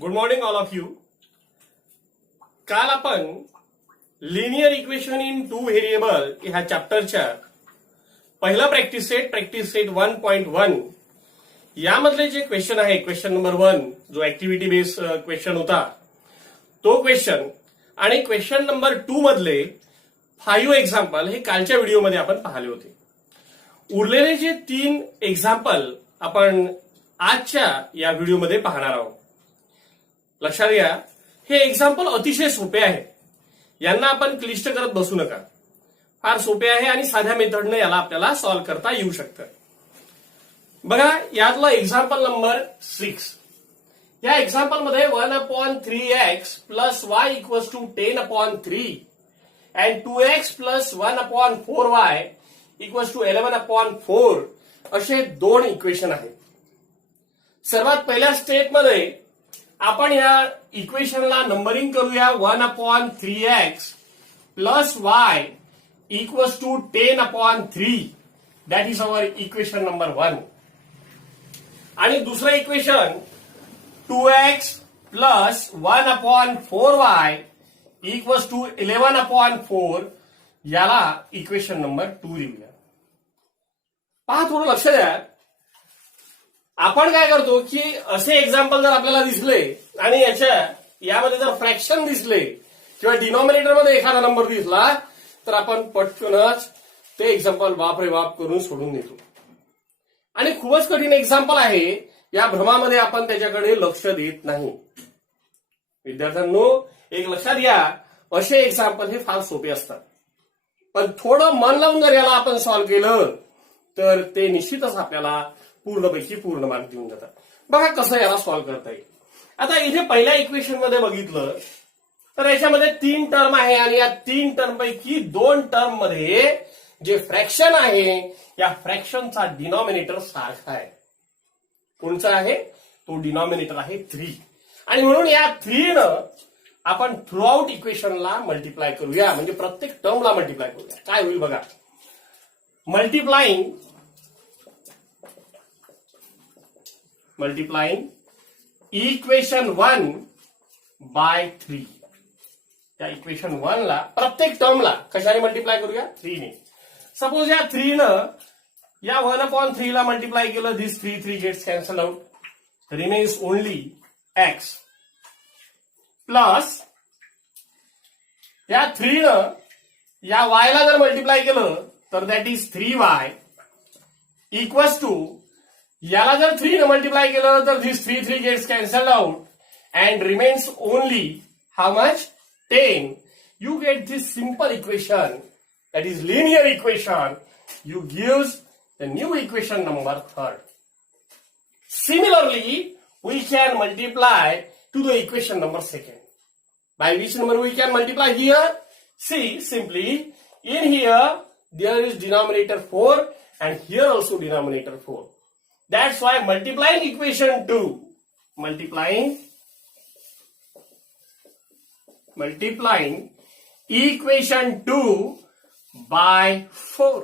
Good morning all of you. काल आपण linear equation in two variable ह्या चॅप्टरच्या पहिला प्रॅक्टिस सेट 1.1 यामधले जे क्वेश्चन आहे, क्वेश्चन नंबर 1 जो ऍक्टिव्हिटी बेस क्वेश्चन होता तो क्वेश्चन आणि क्वेश्चन नंबर 2 मधले 5 एक्झाम्पल हे कालच्या व्हिडिओमध्ये आपण पाहिले होते. उरलेले जे 3 एक्झाम्पल आपण आजच्या या व्हिडिओमध्ये पाहणार आहोत. लक्षात घ्या, हे एक्झाम्पल अतिशय सोपे आहे. यांना आपण क्लिष्ट करत बसू नका. फार सोपे आहे आणि साध्या मेथडने याला आपल्याला सॉल्व्ह करता येऊ शकतं. बघा, यातलं एक्झाम्पल नंबर 6. या एक्झाम्पल मध्ये 1/3x plus y equals to 10/3 and 2x plus 1/4y equals to 11/4 असे 2 इक्वेशन आहेत. सर्वात पहिल्या स्टेपमध्ये आपण या इक्वेशनला नंबरिंग करूया. 1/3x plus y equals to 10/3. That is our equation number 1. आणि दुसरं equation 2x plus 1/4y equals to 11/4 याला इक्वेशन नंबर 2 लिहूया. पहा, थोडं लक्ष द्या. आपण काय करतो की असे एक्झाम्पल जर आपल्याला दिसले आणि यामध्ये जर फ्रॅक्शन दिसले किंवा डिनॉमिनेटर मध्ये एखादा नंबर दिसला तर आपण पटकनच ते एक्झाम्पल बाप रे बाप करून सोडून देतो. आणि खूपच कठीण एक्झाम्पल आहे, या भ्रमामध्ये आपण त्याच्याकडे लक्ष देत नाही. विद्यार्थ्यांनो, एक लक्षात घ्या, असे एक्झाम्पल हे फार सोपे असतात, पण थोडं मन लावून जर याला आपण सॉल्व्ह केलं तर ते निश्चितच आपल्याला पूर्णपैकी पूर्ण मार्क देऊन जातात. बघा कसं याला सॉल्व्ह करता येईल. आता इथे पहिल्या इक्वेशन मध्ये बघितलं तर याच्यामध्ये 3 टर्म आहे आणि या 3 टर्म पैकी 2 टर्म मध्ये जे फ्रॅक्शन आहे या फ्रॅक्शनचा डिनॉमिनेटर सारखा आहे. कोणचा आहे तो? डिनॉमिनेटर आहे 3. आणि म्हणून या 3 न आपण थ्रू आउट इक्वेशनला मल्टिप्लाय करूया, म्हणजे प्रत्येक टर्मला मल्टिप्लाय करूया. काय होईल बघा, मल्टिप्लाइंग इक्वेशन 1 बाय 3. या इक्वेशन 1 ला प्रत्येक टर्मला कशाने मल्टिप्लाय करूया? 3 ने. सपोज या 3 न या 1/3 ला मल्टिप्लाय केलं, this 3 gets cancel out, remains only x plus या 3 न या y ला जर मल्टिप्लाय केलं तर that is 3y equals to, याला जर 3 न मल्टिप्लाय केलं तर this 3 gets cancelled out and remains only how much? 10. You get this simple equation, that is linear equation. You gives the new equation number 3. Similarly, we can multiply to the equation number 2. By which number we can multiply here? See, simply in here there is denominator 4 and here also denominator 4. That's why multiplying equation 2, multiplying equation 2 by 4.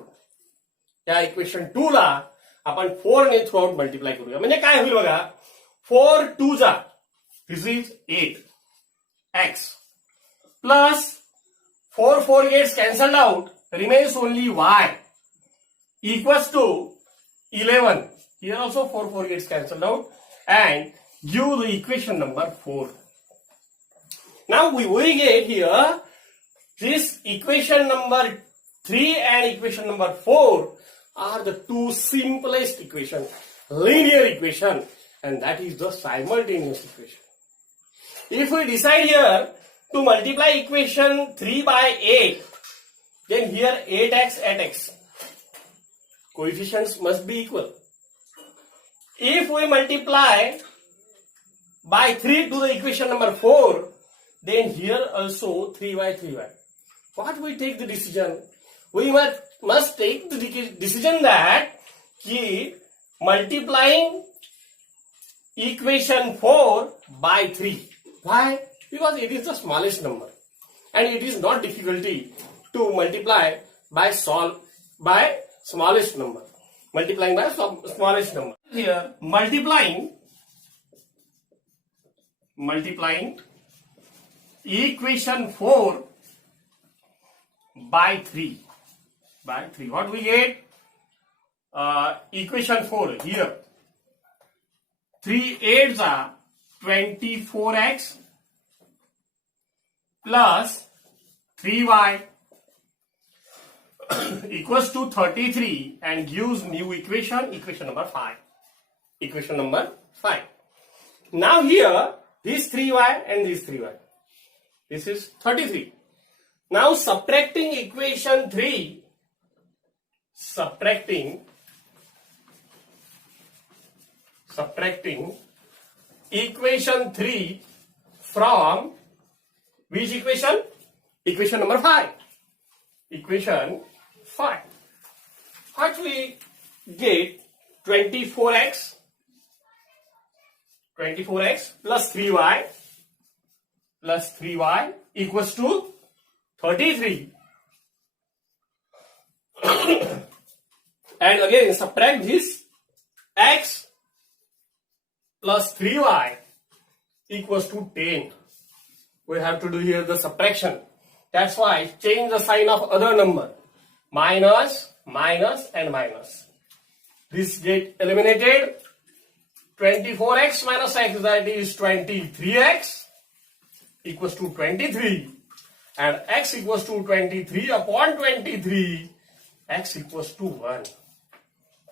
या equation 2 ला आपण 4 ने through out multiply करूया. म्हणजे काय होईल बघा, 4 2 जा, this is 8 x plus 4 gets cancelled out, remains only y equals to 11. Here also 4 gets cancelled out and give the equation number 4. Now we get here this equation number 3 and equation number 4 are the 2 simplest equation, linear equation, and that is the simultaneous equation. If we decide here to multiply equation 3 by 8, then here 8x at x, coefficients must be equal. If we multiply by 3 to the equation number 4, then here also 3y. What we take the decision? We must take the decision that multiplying equation 4 by 3. Why? Because it is the smallest number and it is not difficulty to multiply by smallest number. Multiplying by smallest number. Here, multiplying multiplying equation 4 by 3. What we get? Equation 4 here. 3 8s are 24x plus 3y equals to 33 and gives new equation number 5. Equation number 5. Now here, this 3y and this 3y. This is 33. Now subtracting equation 3, subtracting equation 3 from which equation? Equation number 5. Equation 5. What we get? 24x plus 3y equals to 33. And again subtract this x plus 3y equals to 10. We have to do here the subtraction. That's why change the sign of other number. Minus, minus and minus. This get eliminated. 24x minus x, that is 23x equals to 23. And x equals to 23 upon 23. X equals to 1.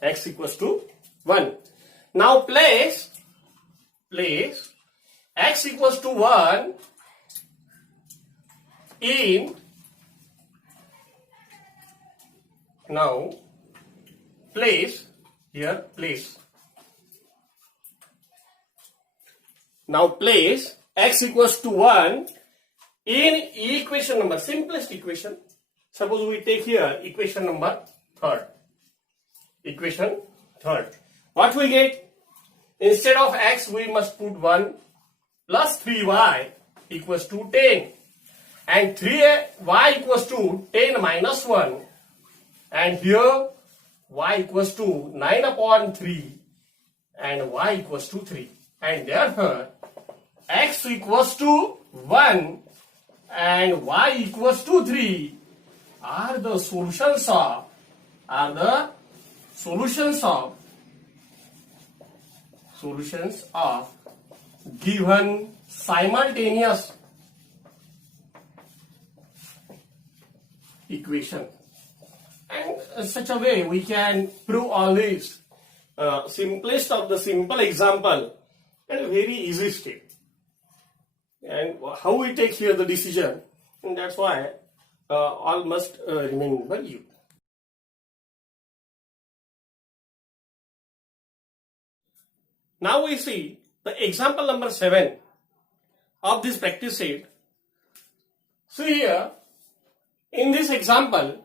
X equals to 1. Now place x equals to 1 in, now place here, place. Now place x equals to 1 in equation number, simplest equation. Suppose we take here equation number 3rd. Equation 3rd. What we get? Instead of x we must put 1 plus 3y equals to 10. And 3y equals to 10 minus 1. And here y equals to 9 upon 3. And y equals to 3. And therefore x equals to 1 and y equals to 3 are the solutions of given simultaneous equation. And in such a way we can prove all this simplest of the simple example and a very easy step. And how we take here the decision, and that's why all must remain by you. Now we see the example number 7 of this practice set. See here, in this example,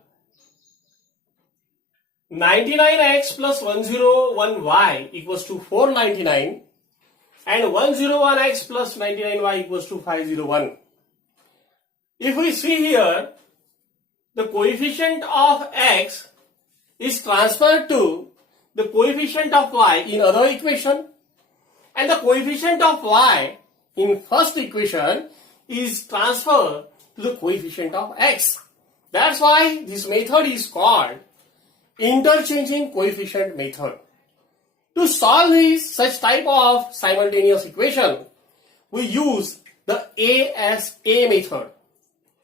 99x plus 101y equals to 499 and 101x plus 99y equals to 501. If we see here, the coefficient of x is transferred to the coefficient of y in other equation, and the coefficient of y in first equation is transferred to the coefficient of x. That's why this method is called interchanging coefficient method. To solve such type of simultaneous equation, we use the ASA method.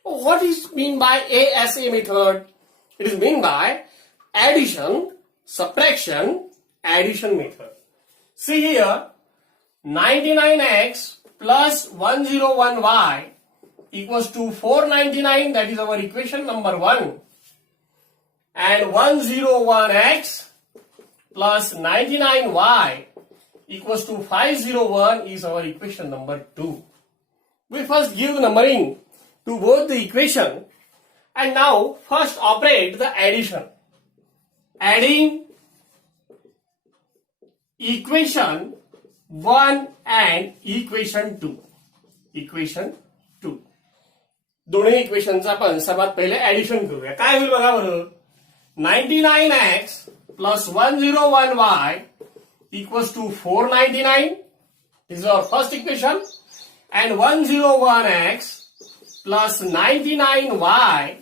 What is mean by ASA method? It is mean by addition, subtraction, addition method. See here, 99x plus 101y equals to 499, that is our equation number 1. And 101x plus 99y equals to 501 is our equation number 2. We first give numbering to both the equation, and now first operate the addition. Adding equation 1 and equation 2. Equation 2. दोन्ही इक्वेशनचा आपण सर्वात पहिले addition करूया. काय होईल बघा बरं. 99x plus 101y equals to 499. This is our first equation. and 101x plus 99y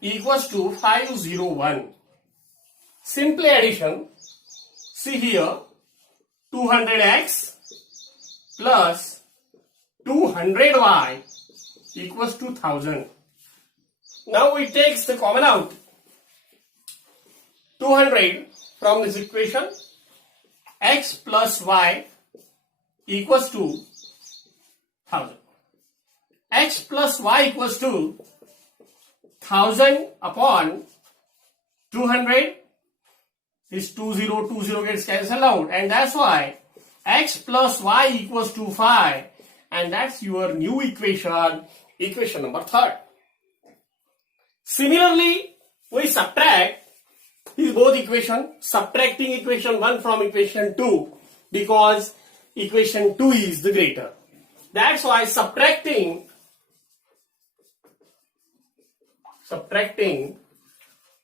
equals to 501. Simply addition. See here, 200x plus 200y equals to 1000. Now we take the common out. 200 from this equation, x plus y equals to 1000. X plus y equals to 1000 upon 200. This 20 gets cancelled out, and that's why x plus y equals to 5, and that's your new equation, equation number 3. Similarly, we subtract these both equations, subtracting equation 1 from equation 2 because equation 2 is the greater. That's why subtracting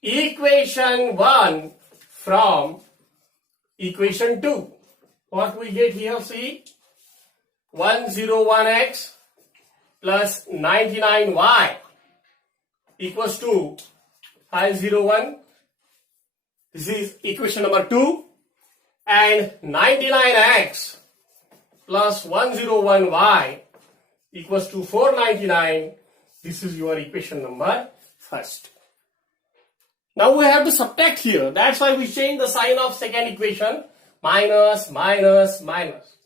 equation 1 from equation 2. What we get here, see, 101x plus 99y equals to 501. This is equation number 2. And 99x plus 101y equals to 499. This is your equation number 1. Now we have to subtract here. That's why we change the sign of second equation. Minus, minus, minus.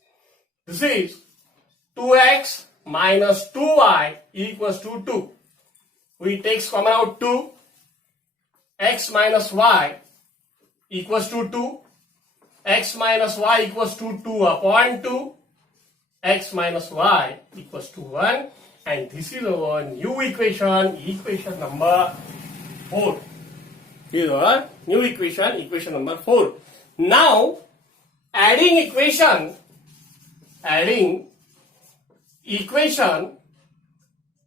This is 2x minus 2y equals to 2. We take common out 2. X minus y equals to 2. X minus y equals to 2 upon 2. X minus y equals to 1. And this is our new equation, equation number 4. This is our new equation, equation number 4. Now, adding equation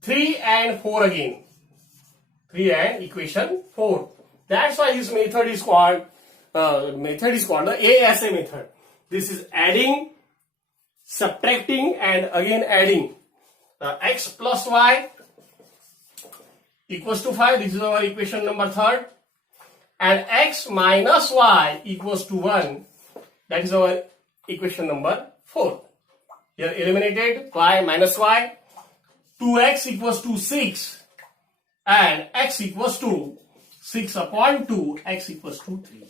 3 and 4 again. 3 and equation 4. That's why this method is called the ASA method. This is adding, subtracting, and again adding. X plus y equals to 5. This is our equation number 3. And x minus y equals to 1. That is our equation number 4. Here eliminated y minus y. 2x equals to 6. And x equals to 6 upon 2. X equals to 3.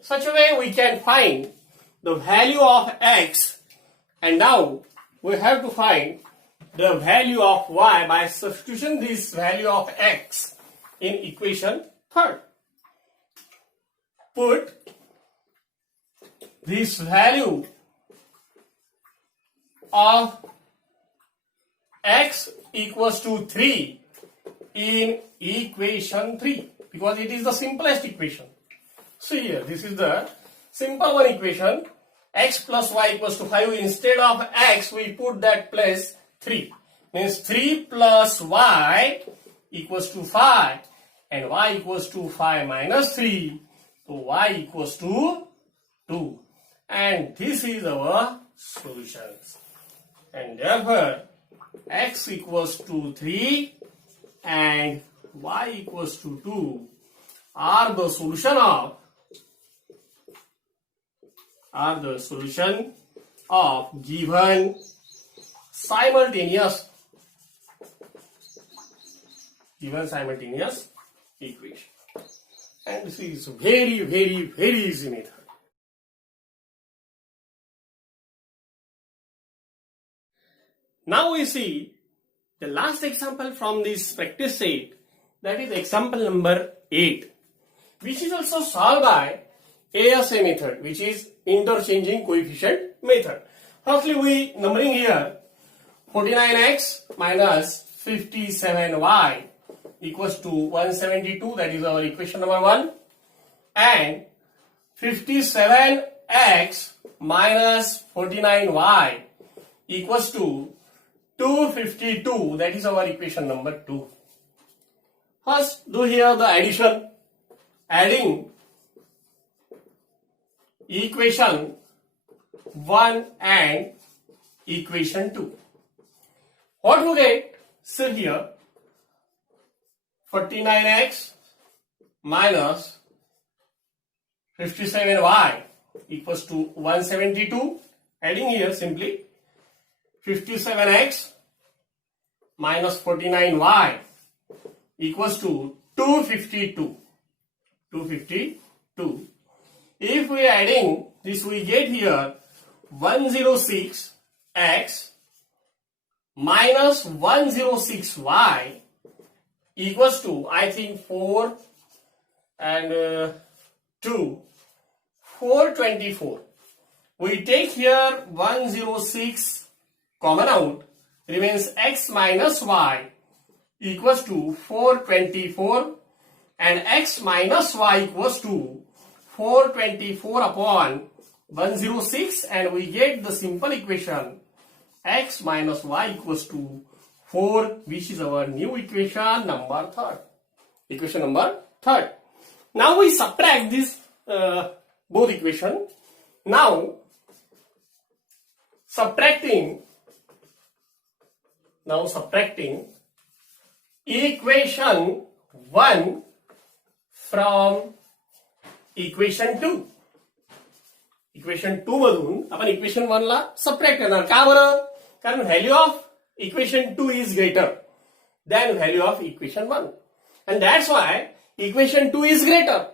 Such a way we can find the value of x. And now we have to find the value of y by substitution this value of x in equation 3. Put this value of x equals to 3 in equation 3 because it is the simplest equation. See here, this is the simple one equation. X plus y equals to 5. Instead of x, we put that place 3. Means 3 plus y equals to 5. And y equals to 5 minus 3. So y equals to 2. And this is our solutions. And therefore, x equals to 3 and y equals to 2 are the solution of given simultaneous equation. And this is very, very, very easy method. Now we see the last example from this practice set, that is example number 8, which is also solved by ASA method, which is interchanging coefficient method. Firstly, we numbering here 49x minus 57y equals to 172, that is our equation number 1, and 57x minus 49y equals to 252, that is our equation number 2. First, do here the addition, adding equation 1 and equation 2. What we get? See here, 49x minus 57y equals to 172. Adding here simply 57x minus 49y equals to 252. 252. If we are adding this, we get here 106x minus 106y equals to, I think, 4 and 2, 424. We take here 106 common out, remains x minus y equals to 424, and x minus y equals to 424 upon 106, and we get the simple equation x minus y equals to 4, which is our new equation number 3. Equation number 3. Now we subtract this both equation. Now subtracting equation 1 from equation 2. Equation 2 मधून आपण equation 1 ला subtract करणार. का बरं? कारण value of equation 2 is greater than value of equation 1, and that's why equation 2 is greater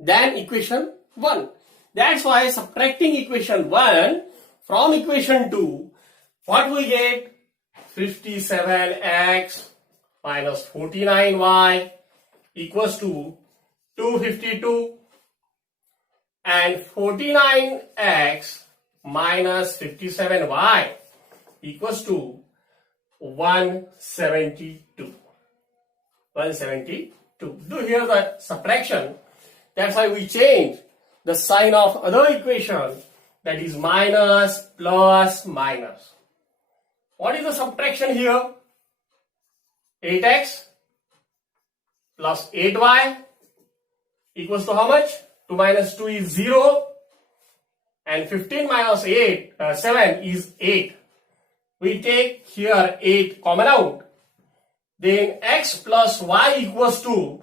than equation 1. That's why subtracting equation 1 from equation 2, what we get? 57x minus 49y equals to 252, and 49x minus 57y equals to 172. 172. Do here the subtraction. That's why we change the sign of other equation, that is minus, plus, minus. What is the subtraction here? 8x plus 8y equals to how much? 2 minus 2 is 0, and 15 minus 7 is 8. We take here 8 common out. Then x plus y equals to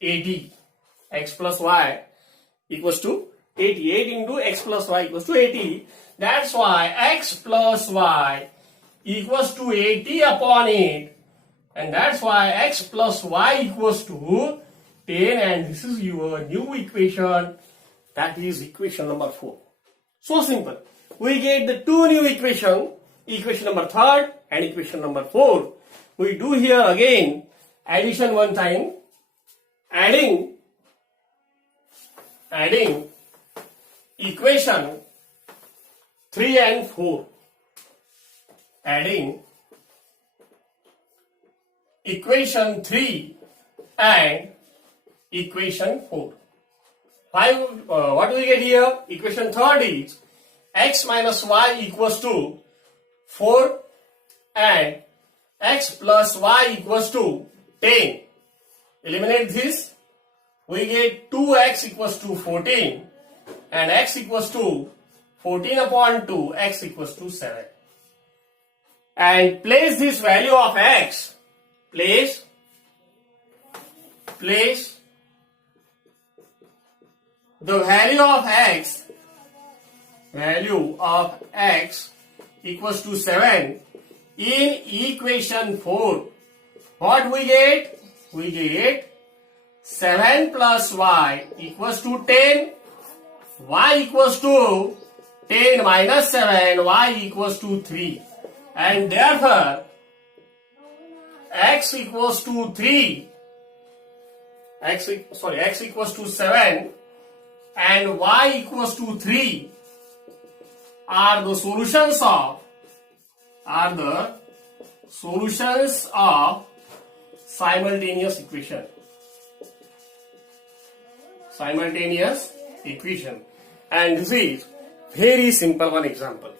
80. X plus y equals to 80. 8 into x plus y equals to 80. That's why x plus y equals to 80 upon 8. And that's why x plus y equals to 10, and this is your new equation, that is equation number 4. So simple. We get the two new equation, equation number 3 and equation number 4. We do here again addition one time, adding equation 3 and 4. Adding equation 3 and equation 4. What do we get here? Equation 3 is x minus y equals to 4 and x plus y equals to 10. Eliminate this. We get 2x equals to 14 and x equals to 14 upon 2, x equals to 7. And place this value of x, place the value of x equals to 7 in equation 4. What we get? We get 7 plus y equals to 10, y equals to 10 minus 7, y equals to 3. And therefore, x equals to 3, x equals to 7 and y equals to 3 are the solutions of simultaneous equation. And this is very simple one example.